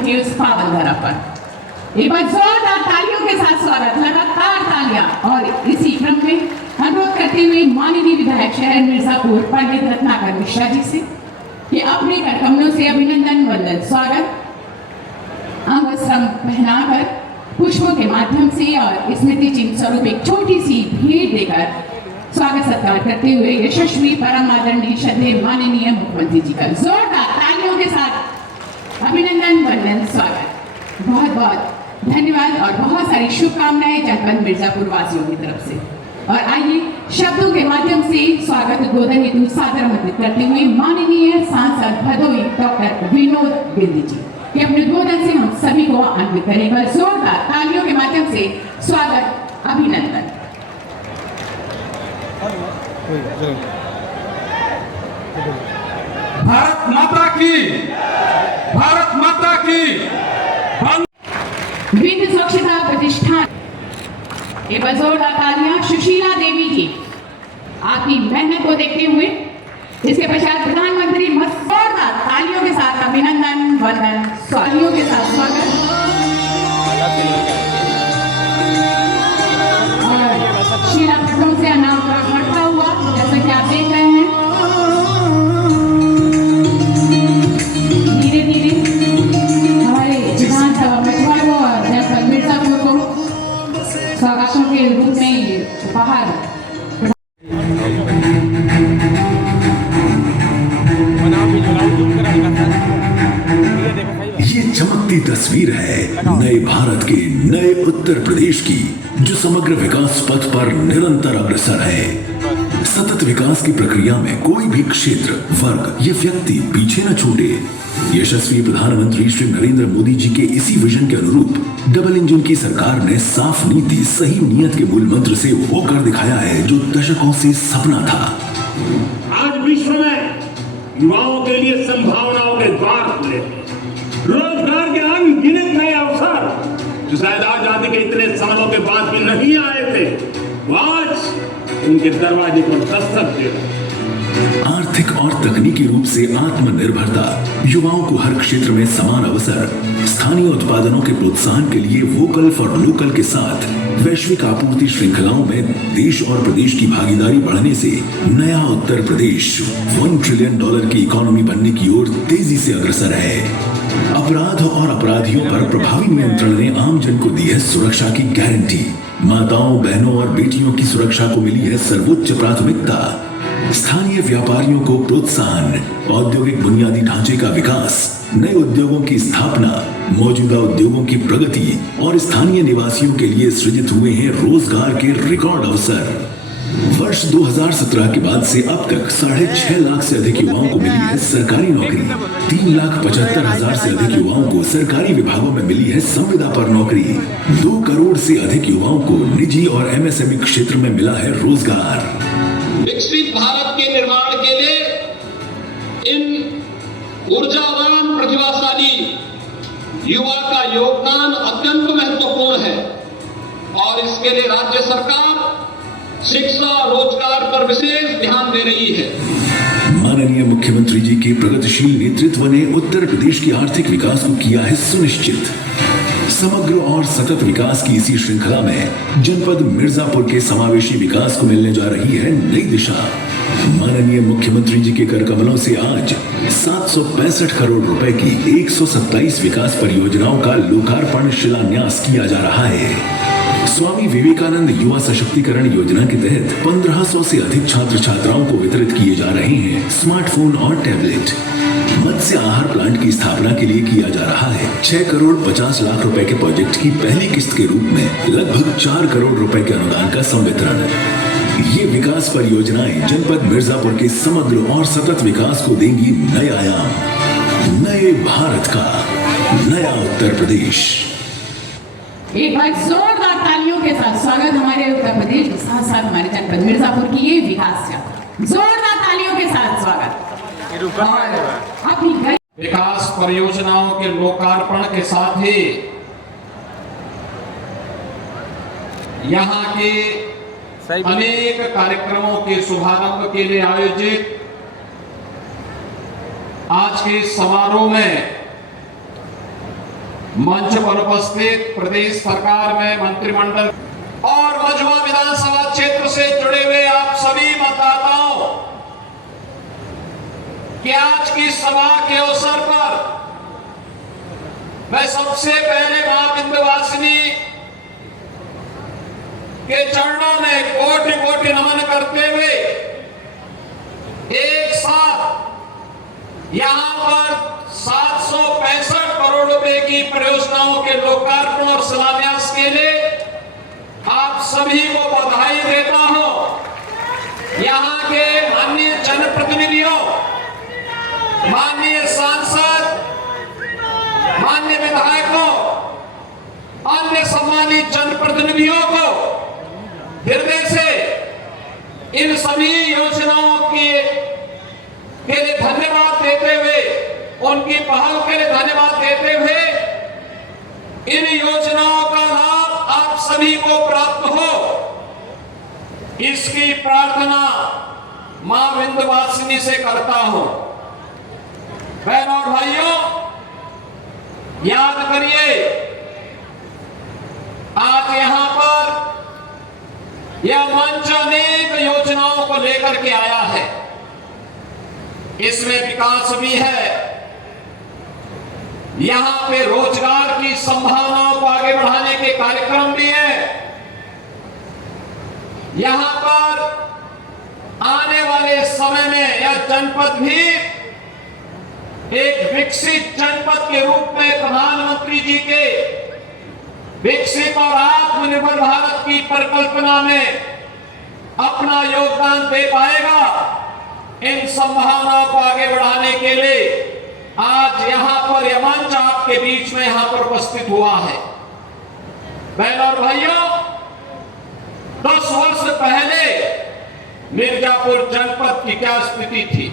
की उस पावन धरा पर एक बार जोरदार तालियों के साथ स्वागत, लगातार तालियां। और इसी क्रम में अनुरोध करते हुए माननीय विधायक शहर मिर्जापुर पंडित रत्नाकर मिश्रा जी से कि अपने करकमलों से अभिनंदन वंदन स्वागत अंगवस्त्रम पहनाकर पुष्पों के माध्यम से और स्मृति चिन्ह स्वरूप एक छोटी सी भेंट देकर स्वागत सत्कार करते हुए यशस्वी परम आदरणीय श्रद्धेय माननीय मुख्यमंत्री जी का जोरदार तालियों के साथ अभिनंदन वंदन स्वागत। बहुत बहुत धन्यवाद और बहुत सारी शुभकामनाएं जनपद मिर्जापुर वासियों की तरफ से। और आइए शब्दों के माध्यम से स्वागत उद्बोधन हेतु सादर आमंत्रित करते हुए माननीय सांसद भदोई डॉक्टर विनोद बिंद जी के अपने उद्बोधन से हम सभी को अन्वित करेंगे। जोरदार तालियों के माध्यम से स्वागत अभिनंदन। भारत माता की, भारत माता की। विंध्य स्वच्छता प्रतिष्ठान एक जोरदार तालियां सुशीला देवी जी आपकी मेहनत को देखते हुए। इसके पश्चात प्रधानमंत्री जोरदार तालियों के साथ अभिनंदन वंदन तालियों के साथ स्वागत। और शीला पटों से अनाम बढ़ता हुआ जैसा कि आप देख रहे हैं धीरे धीरे हमारे विधानसभा मछुआरों और जनपद मिर्जापुर को स्वागतों के रूप में बाहर ये चमकती तस्वीर है नए भारत के नए उत्तर प्रदेश की, जो समग्र विकास पथ पर निरंतर अग्रसर है। सतत विकास की प्रक्रिया में कोई भी क्षेत्र, वर्ग या व्यक्ति पीछे न छूटे। यशस्वी प्रधानमंत्री श्री नरेंद्र मोदी जी के इसी विजन के अनुरूप डबल इंजन की सरकार ने साफ नीति, सही नियत के मूल मंत्र से वो कर दिखाया है जो दशकों से सपना था। आज विश्व में युवाओं के लिए संभावनाओं के द्वार खुले हैं। रोजगार के अनगिनत नए अवसर जो शायद आजादी के इतने सालों के बाद भी नहीं आए थे, वो आज उनके दरवाजे पर दस्तक दे रहे हैं। आर्थिक और तकनीकी रूप से आत्मनिर्भरता, युवाओं को हर क्षेत्र में समान अवसर, स्थानीय उत्पादनों के प्रोत्साहन के लिए वोकल फॉर लोकल के साथ वैश्विक आपूर्ति श्रृंखलाओं में देश और प्रदेश की भागीदारी बढ़ने से नया उत्तर प्रदेश $1 ट्रिलियन की इकोनॉमी बनने की ओर तेजी से अग्रसर है। अपराध और अपराधियों पर प्रभावी नियंत्रण ने आम जन को दी है सुरक्षा की गारंटी। माताओं, बहनों और बेटियों की सुरक्षा को मिली है सर्वोच्च प्राथमिकता। स्थानीय व्यापारियों को प्रोत्साहन, औद्योगिक बुनियादी ढांचे का विकास, नए उद्योगों की स्थापना, मौजूदा उद्योगों की प्रगति और स्थानीय निवासियों के लिए सृजित हुए हैं रोजगार के रिकॉर्ड अवसर। वर्ष 2017 के बाद से अब तक 6.5 लाख से अधिक युवाओं को मिली है सरकारी नौकरी। 3,75,000 से अधिक युवाओं को सरकारी विभागों में मिली है संविदा पर नौकरी। 2 करोड़ से अधिक युवाओं को निजी और एमएसएमई क्षेत्र में मिला है रोजगार। विकसित भारत के निर्माण के लिए इन ऊर्जावान प्रतिभाशाली युवा का योगदान अत्यंत महत्वपूर्ण है और इसके लिए राज्य सरकार शिक्षा, रोजगार पर विशेष ध्यान दे रही है। माननीय मुख्यमंत्री जी के प्रगतिशील नेतृत्व ने उत्तर प्रदेश के आर्थिक विकास को किया है सुनिश्चित। समग्र और सतत विकास की इसी श्रृंखला में जनपद मिर्जापुर के समावेशी विकास को मिलने जा रही है नई दिशा। माननीय मुख्यमंत्री जी के कर कमलों से आज 765 करोड़ रुपए की 127 विकास परियोजनाओं का लोकार्पण शिलान्यास किया जा रहा है। स्वामी विवेकानंद युवा सशक्तिकरण योजना के तहत 1500 से अधिक छात्र छात्राओं को वितरित किए जा रहे हैं स्मार्टफोन और टैबलेट। मत्स्य आहार प्लांट की स्थापना के लिए किया जा रहा है 6 करोड़ 50 लाख रुपए के प्रोजेक्ट की पहली किस्त के रूप में लगभग 4 करोड़ रुपए के अनुदान का संवितरण। ये विकास परियोजनाएं जनपद मिर्जापुर के समग्र और सतत विकास को देंगी नए आयाम। नए भारत का नया उत्तर प्रदेश। एक बार जोरदार तालियों के साथ स्वागत हमारे उत्तर प्रदेश के साथ साथ हमारे जनपद मिर्जापुर की ये विकास यात्रा। जोरदार तालियों के साथ स्वागत। अपनी विकास परियोजनाओं के लोकार्पण के साथ ही यहाँ के अनेक कार्यक्रमों के शुभारंभ के लिए आयोजित आज के समारोह में मंच पर उपस्थित प्रदेश सरकार में मंत्रिमंडल और मझुआ विधानसभा क्षेत्र से जुड़े हुए आप सभी मतदाताओं कि आज की सभा के अवसर पर मैं सबसे पहले मां विंध्यवासिनी के चरणों में कोटि कोटि नमन करते हुए एक साथ यहां पर 765 करोड़ रुपए की परियोजनाओं के लोकार्पण और शिलान्यास के लिए आप सभी को बधाई देता हूं। यहां के माननीय जनप्रतिनिधियों, माननीय सांसद, माननीय विधायकों, अन्य सम्मानित जनप्रतिनिधियों को हृदय से इन सभी योजनाओं के लिए धन्यवाद देते हुए, उनकी पहल के लिए धन्यवाद देते हुए, इन योजनाओं का लाभ आप सभी को प्राप्त हो, इसकी प्रार्थना मां विंध्यवासिनी से करता हूं। बहनों और भाइयों, याद करिए, आज यहां पर यह मंच अनेक योजनाओं को लेकर के आया है। इसमें विकास भी है, यहां पे रोजगार की संभावनाओं को आगे बढ़ाने के कार्यक्रम भी है। यहां पर आने वाले समय में यह जनपद भी एक विकसित जनपद के रूप में प्रधानमंत्री जी के विकसित और आत्मनिर्भर भारत की परिकल्पना में अपना योगदान दे पाएगा। इन संभावनाओं को आगे बढ़ाने के लिए आज यहां पर यह मंच आपके बीच में यहां पर उपस्थित हुआ है। बहनों और भाइयों, 10 वर्ष पहले मिर्जापुर जनपद की क्या स्थिति थी?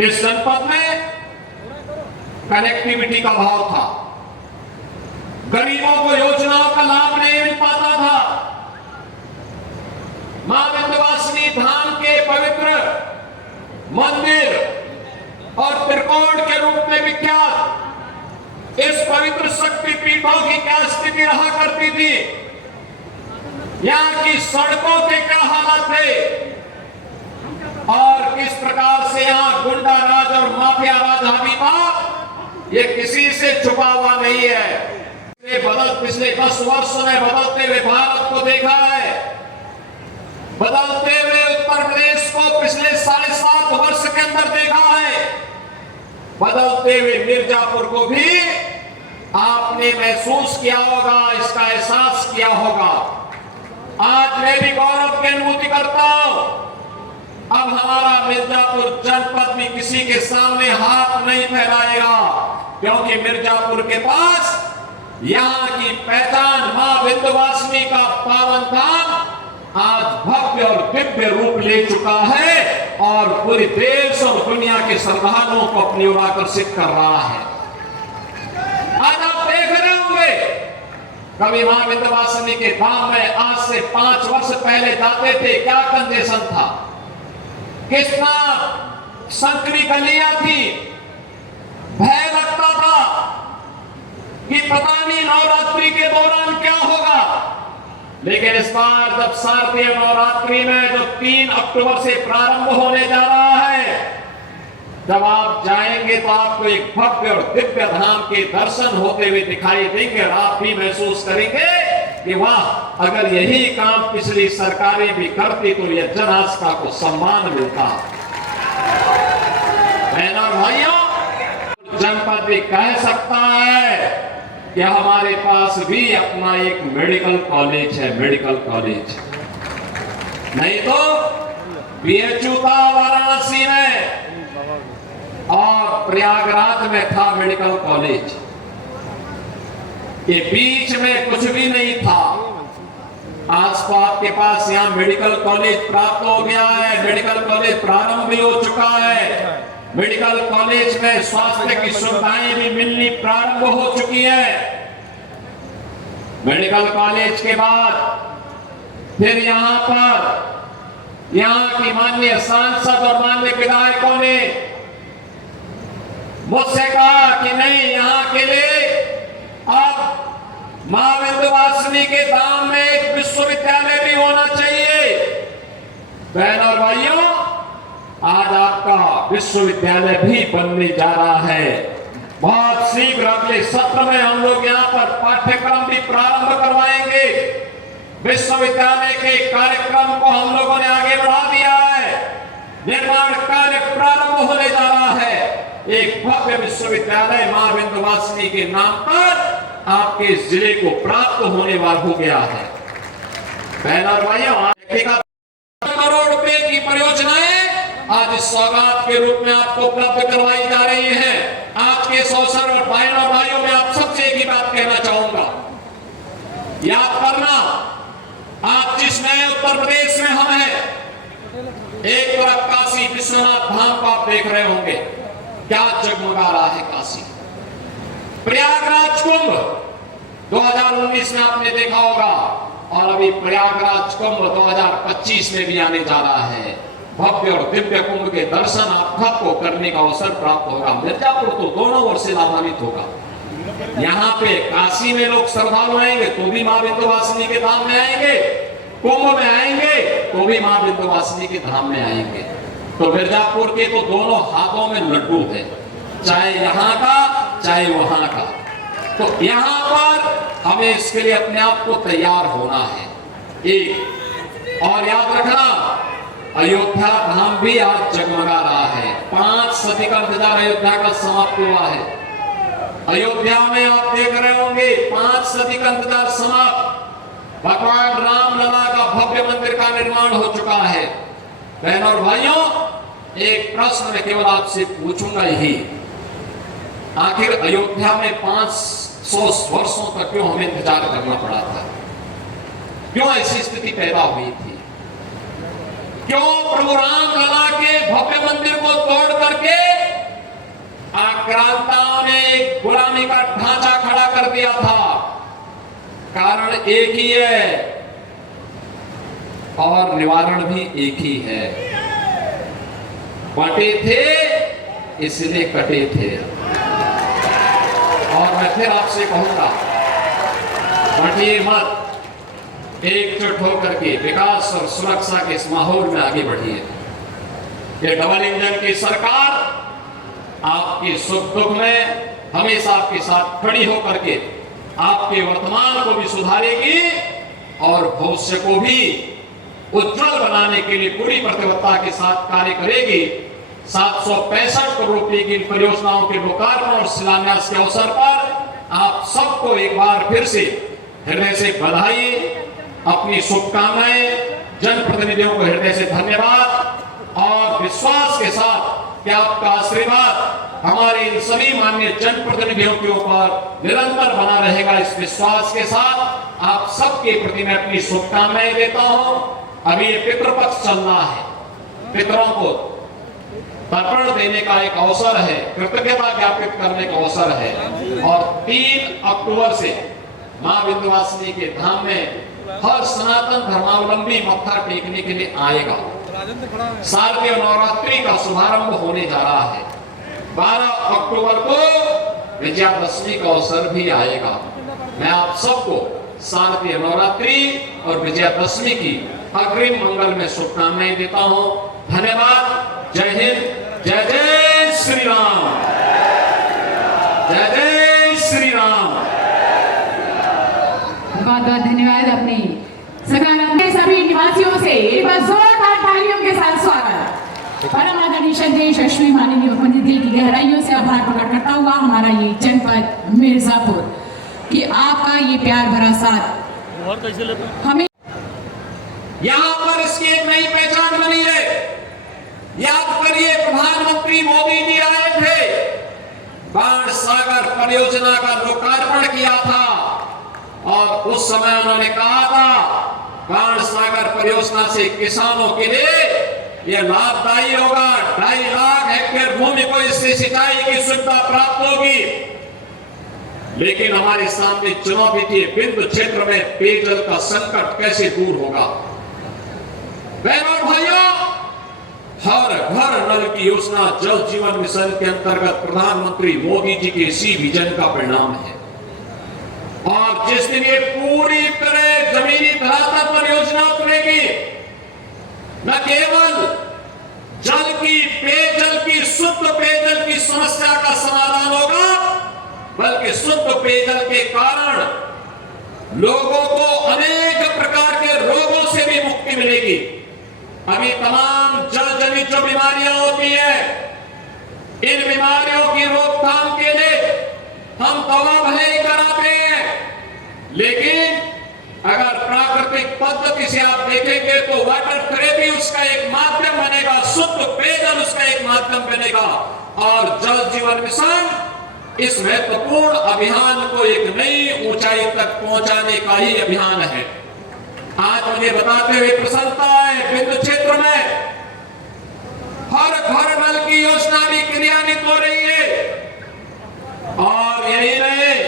इस जनपद में कनेक्टिविटी का अभाव था, गरीबों को योजनाओं का लाभ नहीं मिल पाता था। मां विंध्यवासिनी धाम के पवित्र मंदिर और त्रिकोण के रूप में विख्यात इस पवित्र शक्ति पीठों की क्या स्थिति रहा करती थी? यहां की सड़कों के क्या हालत थे और किस प्रकार से यहां गुंडा राज और माफिया राज हावी था, ये किसी से छुपा हुआ नहीं है। पिछले 10 वर्षों में बदलते हुए भारत को देखा है, बदलते हुए उत्तर प्रदेश को पिछले 7.5 वर्ष के अंदर देखा है, बदलते हुए मिर्जापुर को भी आपने महसूस किया होगा, इसका एहसास किया होगा। आज मैं भी गौरव की अनुभूति करता हूं, अब हमारा मिर्जापुर जनपद भी किसी के सामने हाथ नहीं फैलाएगा, क्योंकि मिर्जापुर के पास यहां की पहचान मां विंध्यवासिनी का पावन धाम आज भव्य और दिव्य रूप ले चुका है और पूरे देश और दुनिया के श्रद्धालुओं को अपनी ओर आकर्षित कर रहा है। आज आप देख रहे होंगे, कभी मां विंध्यवासिनी के धाम में आज से 5 वर्ष पहले जाते थे, क्या कंजेशन था, कितना संकरी गलियां थी, भय लगता था कि पता नहीं नवरात्रि के दौरान क्या होगा। लेकिन इस बार जब शारदीय नवरात्रि में जो 3 अक्टूबर से प्रारंभ होने जा रहा है, जब आप जाएंगे तो आपको एक भव्य और दिव्य धाम के दर्शन होते हुए दिखाई देंगे और आप भी महसूस करेंगे कि वाह, अगर यही काम पिछली सरकारें भी करती तो यह जन आस्था को सम्मान मिलता। बहनों और भाइयों, जनपद भी कह सकता है कि हमारे पास भी अपना एक मेडिकल कॉलेज है, मेडिकल कॉलेज। नहीं तो बीएचयू था वाराणसी में और प्रयागराज में था मेडिकल कॉलेज, ये बीच में कुछ भी नहीं था। आज तो आपके पास यहाँ मेडिकल कॉलेज प्राप्त हो गया है, मेडिकल कॉलेज प्रारंभ भी हो चुका है, मेडिकल कॉलेज में स्वास्थ्य की सुविधाएं भी मिलनी प्रारंभ हो चुकी है। मेडिकल कॉलेज के बाद फिर यहाँ पर यहाँ की माननीय सांसद और माननीय विधायकों ने मुझसे कहा कि नहीं, यहाँ के लिए मां विंध्यवासिनी के धाम में एक विश्वविद्यालय भी होना चाहिए। बहन और भाइयों, आज आपका विश्वविद्यालय भी बनने जा रहा है। बहुत शीघ्र अगले सत्र में हम लोग यहाँ पर पाठ्यक्रम भी प्रारंभ करवाएंगे। विश्वविद्यालय के कार्यक्रम को हम लोगों ने आगे बढ़ा दिया है। निर्माण कार्य प्रारंभ होने जा रहा है। एक भव्य विश्वविद्यालय मां विंध्यवासिनी के नाम पर आपके जिले को प्राप्त होने वाला हो गया है। बहन और भाइयों, करोड़ रुपए की परियोजनाएं आज इस सौगात के रूप में आपको उपलब्ध करवाई जा रही हैं। आज के इस अवसर और भाइयों में आप सबसे एक ही बात कहना चाहूंगा, याद करना, आज जिस नए उत्तर प्रदेश में हम हैं, एक तरफ काशी विश्वनाथ धाम को आप देख रहे होंगे, क्या जगमगा रहा है काशी। प्रयागराज कुंभ 2019 में आपने देखा होगा, और अभी प्रयागराज कुंभ 2025 में भी आने जा रहा है। भव्य और दिव्य कुंभ के दर्शन आप सबको करने का अवसर प्राप्त होगा। मिर्जापुर तो दोनों ओर से लाभान्वित होगा। यहाँ पे काशी में लोग श्रद्धालु आएंगे तो भी मां विंध्यवासिनी के धाम में आएंगे, कुंभ में आएंगे तो भी मां विंध्यवासिनी के धाम में आएंगे। तो मिर्जापुर के तो दोनों हाथों में लड्डू है, चाहे यहाँ का चाहे वहां का। तो यहाँ पर हमें इसके लिए अपने आप को तैयार होना है। एक और याद रखना, अयोध्या धाम भी आज जगमगा रहा है। 5 सदी का इंतजार अयोध्या का समाप्त हुआ है। अयोध्या में आप देख रहे होंगे 5 सदी का इंतजार समाप्त। भगवान राम लला का भव्य मंदिर का निर्माण हो चुका है। बहनों और भाइयों, एक प्रश्न मैं केवल आपसे पूछूंगा यही, आखिर अयोध्या में 500 वर्षों तक क्यों हमें इंतजार करना पड़ा था? क्यों ऐसी स्थिति पैदा हुई थी? क्यों प्रभु राम लला के भव्य मंदिर को तोड़ करके आक्रांताओं ने गुलामी का ढांचा खड़ा कर दिया था? कारण एक ही है और निवारण भी एक ही है। बटे थे इसलिए कटे थे। और मैं फिर आपसे कहूंगा, बटिए मत, एकजुट होकर के विकास और सुरक्षा के इस माहौल में आगे बढ़िए। ये डबल इंजन की सरकार आपके सुख दुख में हमेशा आपके साथ खड़ी होकर के आपके वर्तमान को भी सुधारेगी और भविष्य को भी उज्जवल बनाने के लिए पूरी प्रतिबद्धता के साथ कार्य करेगी। 765 करोड़ रुपए की इन परियोजनाओं के लोकार्पण और शिलान्यास के अवसर पर आप सबको एक बार फिर से हृदय से बधाई, अपनी शुभकामनाएं, जनप्रतिनिधियों को हृदय से धन्यवाद और विश्वास के साथ कि आपका आशीर्वाद हमारे इन सभी माननीय जनप्रतिनिधियों के ऊपर निरंतर बना रहेगा। इस विश्वास के साथ आप सबके प्रति मैं अपनी शुभकामनाएं देता हूं। अभी ये पितृपक्ष चल रहा है, पितरों को तर्पण देने का एक अवसर है, कृतज्ञता ज्ञापित करने का अवसर है। और 3 अक्टूबर से मां विंध्यवासिनी के धाम में हर सनातन धर्मावलंबी मत्था टेकने के लिए आएगा। शारदीय नवरात्रि का शुभारंभ होने जा रहा है। 12 अक्टूबर को विजयादशमी का अवसर भी आएगा। मैं आप सबको शारदीय नवरात्रि और विजयादशमी की अग्रिम मंगल में शुभकामनाएं देता हूं। धन्यवाद। जय हिंद, जय जय श्री राम, जय जय श्री राम। बहुत बहुत धन्यवाद। अपने सकारात्मक सभी निवासियों से एक बार जोरदार तालियों के साथ स्वागत। परम आदरणीय श्रद्धेय यशस्वी माननीय मुख्यमंत्री, दिल की गहराइयों से आभार प्रकट करता हुआ हमारा ये जनपद मिर्जापुर कि आपका ये प्यार भरा साथ हमें यहां पर इसकी एक नई पहचान बनी है। याद करिए, प्रधानमंत्री मोदी जी आए थे, बाण सागर परियोजना का लोकार्पण किया था और उस समय उन्होंने कहा था बाण सागर परियोजना से किसानों के लिए यह लाभदायी होगा। 2.5 लाख हेक्टेयर भूमि को इससे सिंचाई की सुविधा प्राप्त होगी। लेकिन हमारे सामने चुनौती थी, बिंदु क्षेत्र में पेयजल का संकट कैसे दूर होगा। बहनों और भाइयों, हर घर नल की योजना जल जीवन मिशन के अंतर्गत प्रधानमंत्री मोदी जी के इसी विजन का परिणाम है। और जिस दिन ये पूरी तरह जमीनी धरातल पर योजना उतरेगी, न केवल जल की, पेयजल की, शुद्ध पेयजल की समस्या का समाधान होगा, बल्कि शुद्ध पेयजल के कारण लोगों को अनेक प्रकार के रोगों से भी मुक्ति मिलेगी। अभी तमाम जल जनित जो बीमारियां होती है, इन बीमारियों की रोकथाम के लिए हम दवा भले ही कराते हैं, लेकिन अगर प्राकृतिक पद्धति से आप देखेंगे तो वाटर थेरेपी उसका एक माध्यम बनेगा, शुद्ध पेयजल उसका एक माध्यम बनेगा, और जल जीवन मिशन इस महत्वपूर्ण अभियान को एक नई ऊंचाई तक पहुंचाने का ही अभियान है। आज मुझे बताते हुए प्रसन्नता है, बिंदु क्षेत्र में हर घर नल की योजना भी क्रियान्वित हो रही है। और यही नहीं,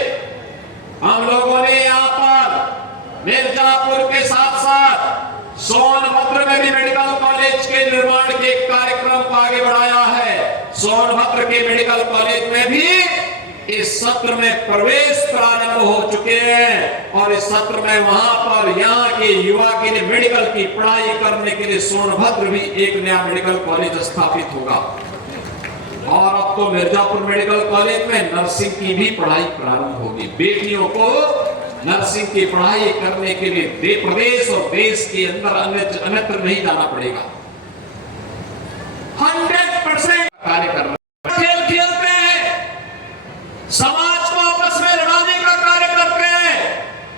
हम लोगों ने यहाँ पर मिर्जापुर के साथ साथ सोनभद्र में भी मेडिकल कॉलेज के निर्माण के कार्यक्रम को आगे बढ़ाया है। सोनभद्र के मेडिकल कॉलेज में भी इस सत्र में प्रवेश प्रारंभ हो चुके हैं, और इस सत्र में वहां पर यहाँ के युवा के लिए मेडिकल की पढ़ाई करने के लिए सोनभद्र भी एक नया मेडिकल कॉलेज स्थापित होगा। और अब तो मिर्जापुर मेडिकल कॉलेज में नर्सिंग की भी पढ़ाई प्रारंभ होगी। बेटियों को नर्सिंग की पढ़ाई करने के लिए प्रदेश और देश के अंदर अन्यत्र नहीं जाना पड़ेगा। 100% कार्य कर रहे हैं, खेल खेलते हैं, समाज को आपस में लड़ाने का कार्य करते हैं।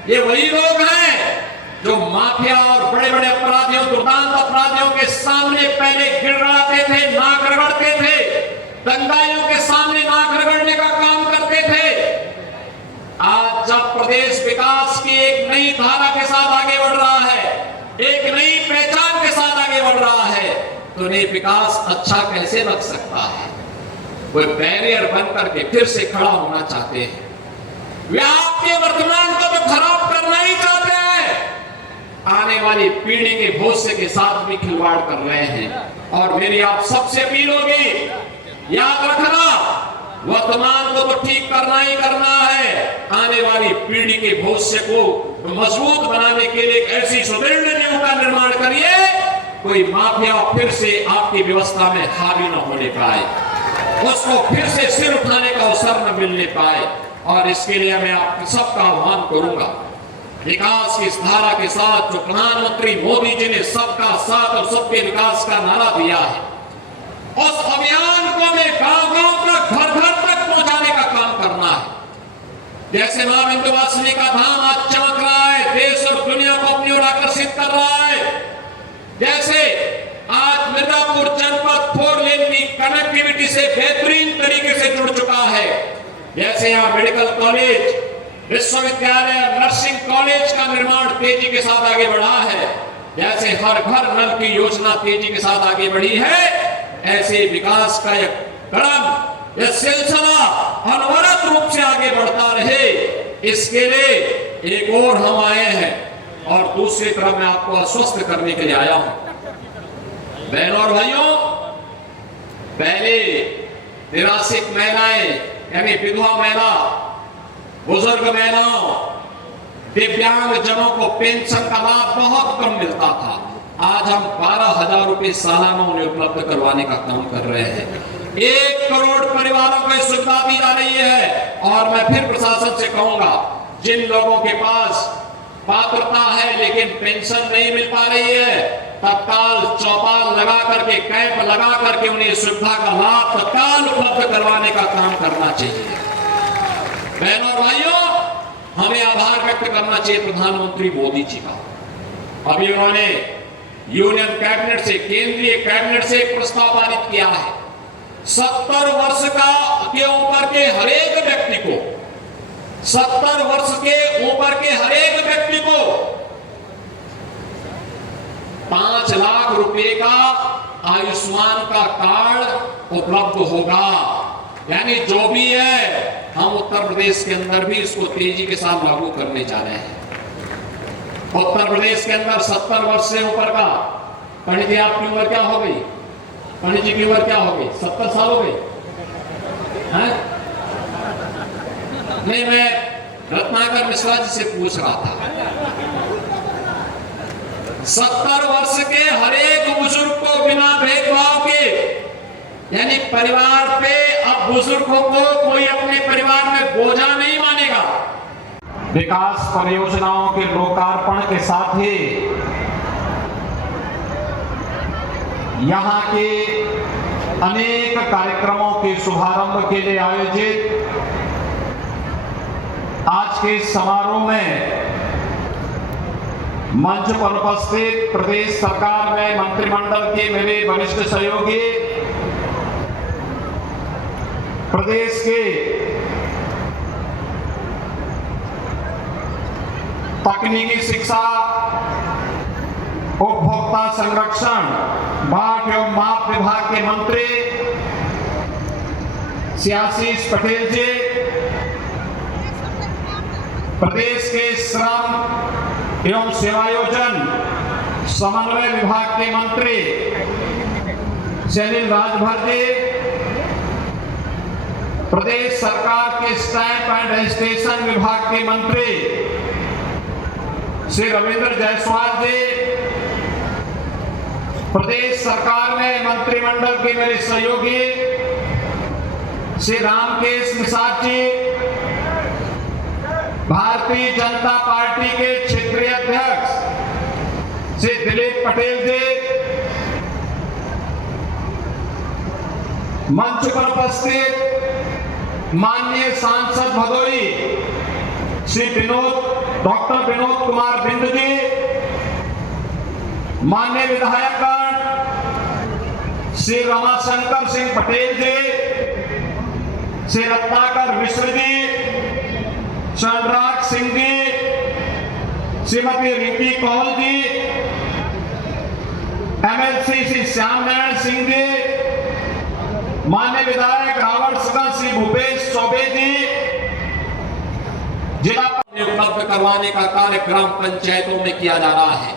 ये वही लोग हैं जो माफिया और बड़े बड़े अपराधियों, दुर्दांत अपराधियों के सामने पहले गिड़गिड़ाते थे, नाक रगड़ते थे, दंगाइयों के सामने नाक रगड़ने का काम करते थे। आज जब प्रदेश विकास की एक नई धारा के साथ आगे बढ़ रहा है, एक नई पहचान के साथ आगे बढ़ रहा है, तो ये विकास अच्छा कैसे लग सकता है? वो बैरियर बन करके फिर से खड़ा होना चाहते हैं। वे आपके वर्तमान को तो खराब करना ही चाहते हैं, आने वाली पीढ़ी के भविष्य के साथ भी खिलवाड़ कर रहे हैं। और मेरी आप सबसे अपील होगी, याद रखना, वर्तमान को तो ठीक करना ही करना है, आने वाली पीढ़ी के भविष्य को मजबूत बनाने के लिए ऐसी सुदृढ़ नीतियों का निर्माण करिए, कोई माफिया फिर से आपकी व्यवस्था में हावी न होने पाए, उसको फिर से सिर उठाने का अवसर न मिलने पाए। और इसके लिए मैं आप सबका आह्वान करूंगा, विकास की इस धारा के साथ जो प्रधानमंत्री मोदी जी ने सबका साथ और सबके विकास का नारा दिया है, उस अभियान को हमें गांव-गांव तक, घर-घर तक पहुंचाने का काम करना है। जैसे मां विंध्यवासिनी का धाम आज चमक रहा है, देश और दुनिया को अपनी ओर आकर्षित कर रहा है, जैसे आज मिर्जापुर जनपद 4 लेन की कनेक्टिविटी से बेहतरीन तरीके से जुड़ चुका है, जैसे यहाँ मेडिकल कॉलेज, विश्वविद्यालय, नर्सिंग कॉलेज का निर्माण तेजी के साथ आगे बढ़ा है, जैसे हर घर नल की योजना तेजी के साथ आगे बढ़ी है, ऐसे विकास का यह क्रम, यह सिलसिला अनवरत रूप से आगे बढ़ता रहे, इसके लिए एक और हम आए हैं। और दूसरी तरफ मैं आपको आश्वस्त करने के लिए आया हूं, बहनों और भाइयों, पहले निराश्रित महिलाएं यानी विधवा महिला, बुजुर्ग महिलाओं, दिव्यांग जनों को पेंशन का लाभ बहुत कम मिलता था। आज हम 12,000 रुपए सालाना उन्हें उपलब्ध करवाने का काम कर रहे हैं। 1 करोड़ परिवारों को सुविधा दी जा रही है। और मैं फिर प्रशासन से कहूंगा, जिन लोगों के पास पात्रता है लेकिन पेंशन नहीं मिल पा रही है, तत्काल चौपाल लगा करके, कैंप लगा करके उन्हें सुविधा का लाभ तत्काल उपलब्ध करवाने का काम करना चाहिए। बहनों और भाइयों, हमें आभार व्यक्त करना चाहिए प्रधानमंत्री मोदी जी का। अभी उन्होंने यूनियन कैबिनेट से, केंद्रीय कैबिनेट से एक प्रस्ताव पारित किया है, 70 वर्ष के ऊपर के हरेक व्यक्ति को, 70 वर्ष के ऊपर के हरेक व्यक्ति को 5 लाख रुपए का आयुष्मान का कार्ड उपलब्ध होगा। यानी जो भी है, हम उत्तर प्रदेश के अंदर भी इसको तेजी के साथ लागू करने जा रहे हैं। उत्तर प्रदेश के अंदर 70 वर्ष से ऊपर का, पंडित जी आपकी उम्र क्या हो गई? पंडित जी की उम्र क्या हो गई? 70 साल हो गई? नहीं, मैं रत्नाकर मिश्रा जी से पूछ रहा था, 70 वर्ष के हर एक बुजुर्ग को बिना भेदभाव के, यानी परिवार पे अब बुजुर्गों को कोई अपने परिवार में बोझा नहीं मानेगा। विकास परियोजनाओं के लोकार्पण के साथ ही यहाँ के अनेक कार्यक्रमों के शुभारंभ के लिए आयोजित आज के समारोह में मंच पर उपस्थित प्रदेश सरकार में मंत्रिमंडल के मेरे वरिष्ठ सहयोगी, प्रदेश के तकनीकी शिक्षा, उपभोक्ता संरक्षण, बाट एवं माप विभाग के मंत्री श्री आशीष पटेल जी, प्रदेश के श्रम एवं सेवायोजन समन्वय विभाग के मंत्री सुनील राजभर जी, प्रदेश सरकार के स्टैंप एंड रजिस्ट्रेशन विभाग के मंत्री श्री रविंद्र जायसवाल जी, प्रदेश सरकार में मंत्रिमंडल के मेरे सहयोगी श्री रामकेश निषाद जी, भारतीय जनता पार्टी के क्षेत्रीय अध्यक्ष श्री दिलीप पटेल जी, मंच पर उपस्थित माननीय सांसद भदोई श्री डॉक्टर विनोद कुमार बिंद जी, माननीय विधायकगण श्री रमाशंकर सिंह पटेल जी, श्री रत्नाकर मिश्र जी, अनुराग सिंह जी, श्रीमती रिंकी कौल जी, एमएलसी श्री श्याम नारायण सिंह जी, माननीय विधायक रावण सदन श्री भूपेश चौबे जी, जिला उपलब्ध करवाने का कार्य ग्राम पंचायतों में किया जा रहा है।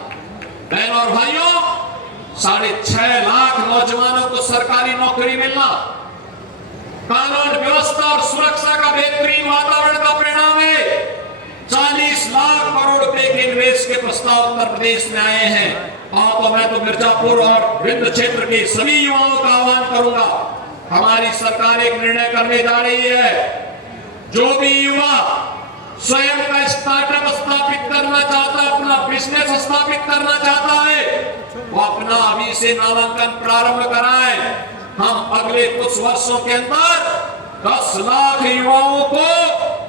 बहनों और भाइयों, 6.5 लाख नौजवानों को सरकारी नौकरी मिलना कानून व्यवस्था और सुरक्षा का बेहतरीन वातावरण का परिणाम है। 40 लाख करोड़ रुपए के निवेश के प्रस्ताव उत्तर प्रदेश में आए हैं। और तो मैं तो मिर्जापुर और विंध्य क्षेत्र के सभी युवाओं का आह्वान करूंगा, हमारी सरकार एक निर्णय करने जा रही है। जो भी युवा स्वयं का स्टार्टअप स्थापित करना चाहता है, अपना बिजनेस स्थापित करना चाहता है, वो अपना अभी से नामांकन प्रारंभ कराए। हम अगले कुछ वर्षों के अंदर 10 लाख युवाओं को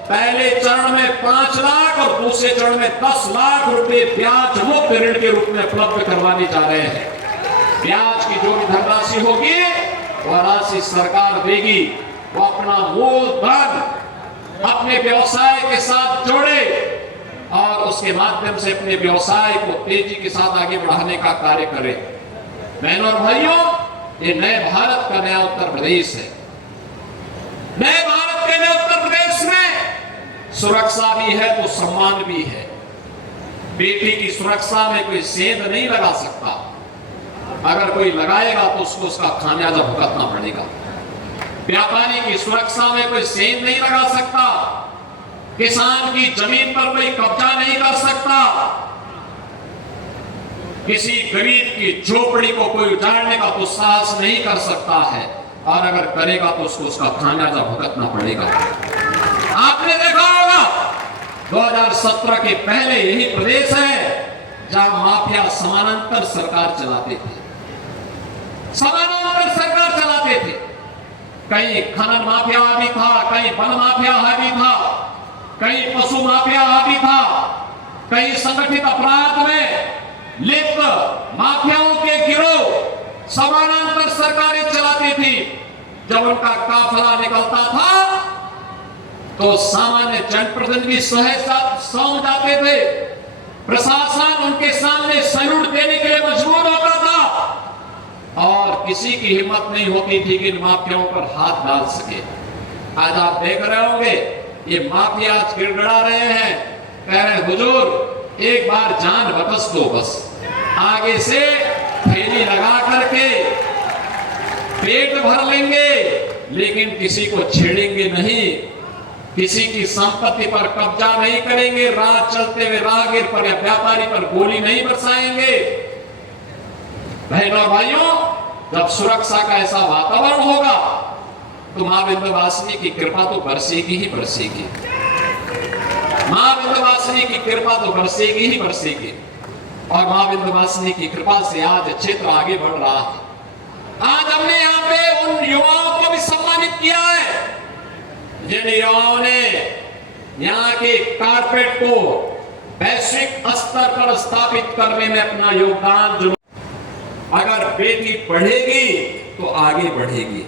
पहले चरण में 5 लाख और दूसरे चरण में 10 लाख रुपए ब्याज मुक्त ऋण के रूप में उपलब्ध करवाने जा रहे हैं। ब्याज की जो भी धनराशि होगी वह राशि सरकार देगी। वो अपना मूलधन अपने व्यवसाय के साथ जोड़े और उसके माध्यम से अपने व्यवसाय को तेजी के साथ आगे बढ़ाने का कार्य करे। बहनों और भाइयों, ये नए भारत का नया उत्तर प्रदेश है। नए भारत के नए उत्तर प्रदेश में सुरक्षा भी है तो सम्मान भी है। बेटी की सुरक्षा में कोई सेंध नहीं लगा सकता, अगर कोई लगाएगा तो उसको उसका खामियाजा भुगतना पड़ेगा। व्यापारी की सुरक्षा में कोई सेंध नहीं लगा सकता, किसान की जमीन पर कोई कब्जा नहीं कर सकता, किसी गरीब की झोपड़ी को कोई उजाड़ने का तो साहस नहीं कर सकता है, और अगर करेगा तो उसको उसका खामियाजा भुगतना पड़ेगा। आपने देखा होगा 2017 के पहले यही प्रदेश है जहां माफिया समानांतर सरकार चलाते थे, समानांतर सरकार चलाते थे। कहीं खनन माफिया हावी था, कहीं वन माफिया हावी था, कहीं पशु माफिया हावी था, कहीं संगठित अपराध में लिप्त माफियाओं के गिरोह समानांतर सरकारें चलाती थी। जब उनका काफिला निकलता था तो सामान्य जनप्रतिनिधि सौंप जाते थे, प्रशासन उनके सामने सैल्यूट देने के लिए मजबूर होता था और किसी की हिम्मत नहीं होती थी कि इन माफियाओं पर हाथ डाल सके। आज आप देख रहे होंगे ये माफिया आज गिड़गिड़ा रहे हैं, कह रहे हुजूर एक बार जान बख्श दो, बस आगे से थैली लगा करके पेट भर लेंगे लेकिन किसी को छेड़ेंगे नहीं, किसी की संपत्ति पर कब्जा नहीं करेंगे, राह चलते हुए राहगीर पर या व्यापारी पर गोली नहीं बरसाएंगे। बहनों और भाइयों, जब सुरक्षा का ऐसा वातावरण होगा तो मां विंध्यवासिनी की कृपा तो बरसेगी ही बरसेगी। मां विंध्यवासिनी की कृपा तो बरसेगी ही बरसेगी। और मां विंध्यवासिनी की कृपा से आज क्षेत्र आगे बढ़ रहा है। आज हमने यहाँ पे उन युवाओं को भी सम्मानित किया है जिन युवाओं ने यहाँ के कारपेट को वैश्विक स्तर पर स्थापित करने में अपना योगदान जो, अगर बेटी पढ़ेगी तो आगे बढ़ेगी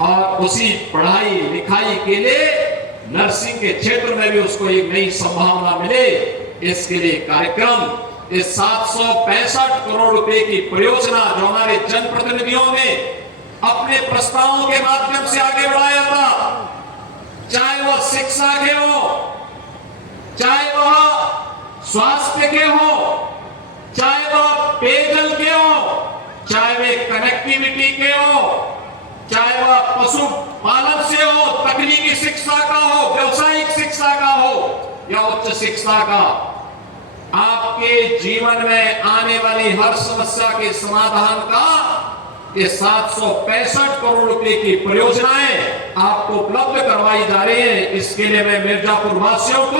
और उसी पढ़ाई लिखाई के लिए नर्सिंग के क्षेत्र में भी उसको एक नई संभावना मिले, इसके लिए कार्यक्रम इस 765 करोड़ रुपए की परियोजना जो हमारे जनप्रतिनिधियों ने अपने प्रस्तावों के माध्यम से आगे बढ़ाया था, चाहे वह शिक्षा के हो, चाहे वह स्वास्थ्य के हो, चाहे वह पेयजल के हो, चाहे वे कनेक्टिविटी के हो, चाहे वह पशुपालन से हो, तकनीकी शिक्षा का हो, व्यवसायिक शिक्षा का हो या उच्च शिक्षा का। आपके जीवन में आने वाली हर समस्या के समाधान का ये 765 करोड़ रुपए की परियोजनाएं आपको उपलब्ध करवाई जा रही है। इसके लिए मैं मिर्जापुर वासियों को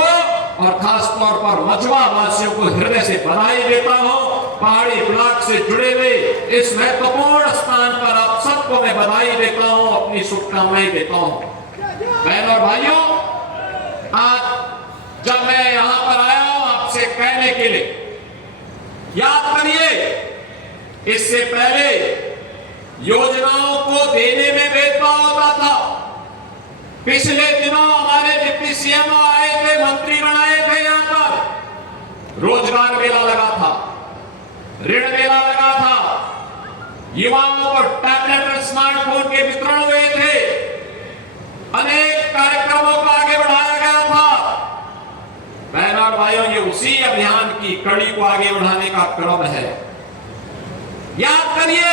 और खास तौर पर मझवा वासियों को हृदय से बधाई देता हूं। पहाड़ी ब्लॉक से जुड़े हुए इस महत्वपूर्ण स्थान पर आप सबको मैं बधाई देता हूं, अपनी शुभकामनाएं देता हूं। बहनों और भाइयों, आज जब मैं यहां पर आया हूं आपसे कहने के लिए, याद करिए इससे पहले योजनाओं को देने में भेदभाव होता था। पिछले दिनों हमारे डिप्टी सीएम आए थे, मंत्रीगण आए थे, यहां पर रोजगार मेला लगा था, ऋण मेला लगा था, युवाओं को टैबलेट और स्मार्टफोन के वितरण हुए थे, अनेक कार्यक्रमों को आगे बढ़ाया गया था। बहनों और भाइयों, ये उसी अभियान की कड़ी को आगे बढ़ाने का क्रम है। याद करिए,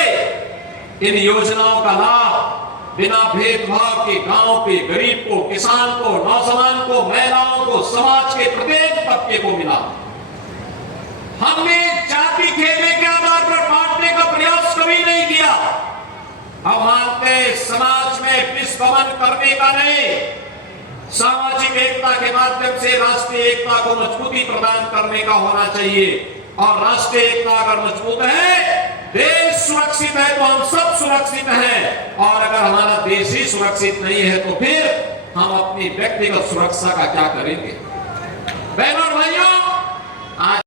इन योजनाओं का लाभ बिना भेदभाव के गांव के गरीब को, किसान को, नौजवान को, महिलाओं को, समाज के प्रत्येक तबके को मिला। हमने जाति खेमे के आधार पर बांटने का प्रयास कभी नहीं किया। हम मानते समाज में विस्फोट करने का नहीं, सामाजिक एकता के माध्यम से राष्ट्रीय एकता को मजबूती प्रदान करने का होना चाहिए। और राष्ट्रीय एकता अगर मजबूत है, देश सुरक्षित है तो हम सब सुरक्षित हैं। और अगर हमारा देश ही सुरक्षित नहीं है तो फिर हम अपनी व्यक्तिगत सुरक्षा का क्या करेंगे। बहनों और भाइयों, आज